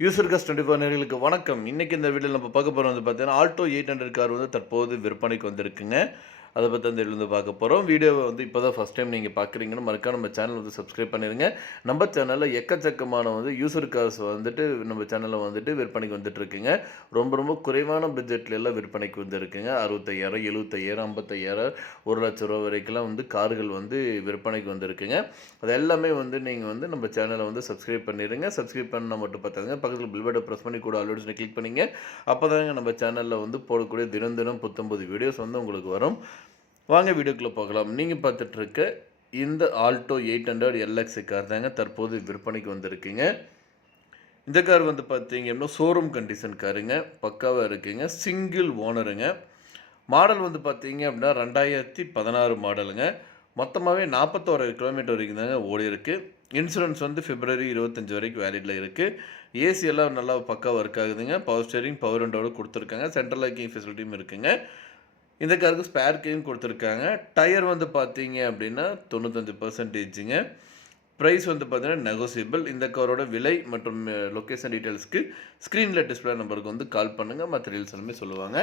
User cos twenty four நேர்களுக்கு வணக்கம். இன்றைக்கி இந்த வீடியோவில் நம்ம பார்க்க போகிறோம் வந்து பார்த்தீங்கன்னா ஆல்டோ எயிட் ஹண்ட்ரட் கார் வந்து தற்போது விற்பனைக்கு வந்திருக்குங்க. அதை பற்றி அந்த இருந்து பார்க்க போகிறோம் வீடியோவை வந்து இப்போ தான் ஃபஸ்ட் டைம் நீங்கள் பார்க்குறீங்கன்னு மறக்காம நம்ம சேனல் வந்து சப்ஸ்கிரைப் பண்ணிடுங்க நம்ம சேனலில் எக்கச்சக்கமான வந்து யூசர் கார்ஸ் வந்துட்டு நம்ம சேனலில் வந்துட்டு விற்பனைக்கு வந்துட்டுருக்குங்க ரொம்ப ரொம்ப குறைவான பட்ஜெட்ல எல்லாம் விற்பனைக்கு வந்துருக்குங்க அறுபத்தையாயிரம் எழுபத்தையாயிரம் ஐம்பத்தையாயிரம் ஒரு லட்ச ரூபா வரைக்கும்லாம் வந்து கார்கள் வந்து விற்பனைக்கு வந்திருக்குங்க அது எல்லாமே வந்து நீங்கள் வந்து நம்ம சேனலை வந்து சப்ஸ்கிரைப் பண்ணிடுங்க சப்ஸ்கிரைப் பண்ணால் மட்டும் பார்த்தாங்க பக்கத்தில் பில் ப்ரெஸ் பண்ணி கூட ஆல்ரெடி கிளிக் பண்ணிங்க. அப்போ தாங்க நம்ம சேனலில் வந்து போடக்கூடிய தினம் தினம் புத்தம்பது வீடியோஸ் வந்து உங்களுக்கு வரும். வாங்க வீடியோக்குள்ளே போகலாம். நீங்கள் பார்த்துட்ருக்க இந்த Alto eight hundred LXI car தாங்க தற்போது விற்பனைக்கு வந்திருக்குங்க. இந்த கார் வந்து பார்த்தீங்கன்னா ஷோரூம் கண்டிஷன் காருங்க. பக்காவாக இருக்குங்க. சிங்கிள் ஓனருங்க மாடல் வந்து பார்த்தீங்க அப்படின்னா ரெண்டாயிரத்தி பதினாறு மாடலுங்க மொத்தமாகவே நாற்பத்தோரு கிலோமீட்டர் வரைக்கும் தாங்க ஓடி இருக்குது இன்சூரன்ஸ் வந்து பிப்ரவரி இருபத்தஞ்சி வரைக்கும் வேலிடில் இருக்குது ஏசி எல்லாம் நல்லா பக்காவாக ஒர்க் ஆகுதுங்க. பவர் ஸ்டேரிங் பவர் ரெண்டோடு கொடுத்துருக்காங்க. சென்ட்ரல் லாக்கிங் ஃபெசிலிட்டியும் இருக்குங்க. இந்த காருக்கு ஸ்பேர் கேயும் கொடுத்துருக்காங்க. டயர் வந்து பார்த்தீங்க அப்படின்னா தொண்ணூத்தஞ்சு பர்சன்டேஜுங்க ப்ரைஸ் வந்து பார்த்தீங்கன்னா நெகோசியபிள் இந்த காரோட விலை மற்றும் லொக்கேஷன் டீட்டெயில்ஸ்க்கு ஸ்க்ரீனில் டிஸ்பிளே நம்பருக்கு வந்து கால் பண்ணுங்கள் மற்ற ரீல்ஸ் எல்லாமே சொல்லுவாங்க.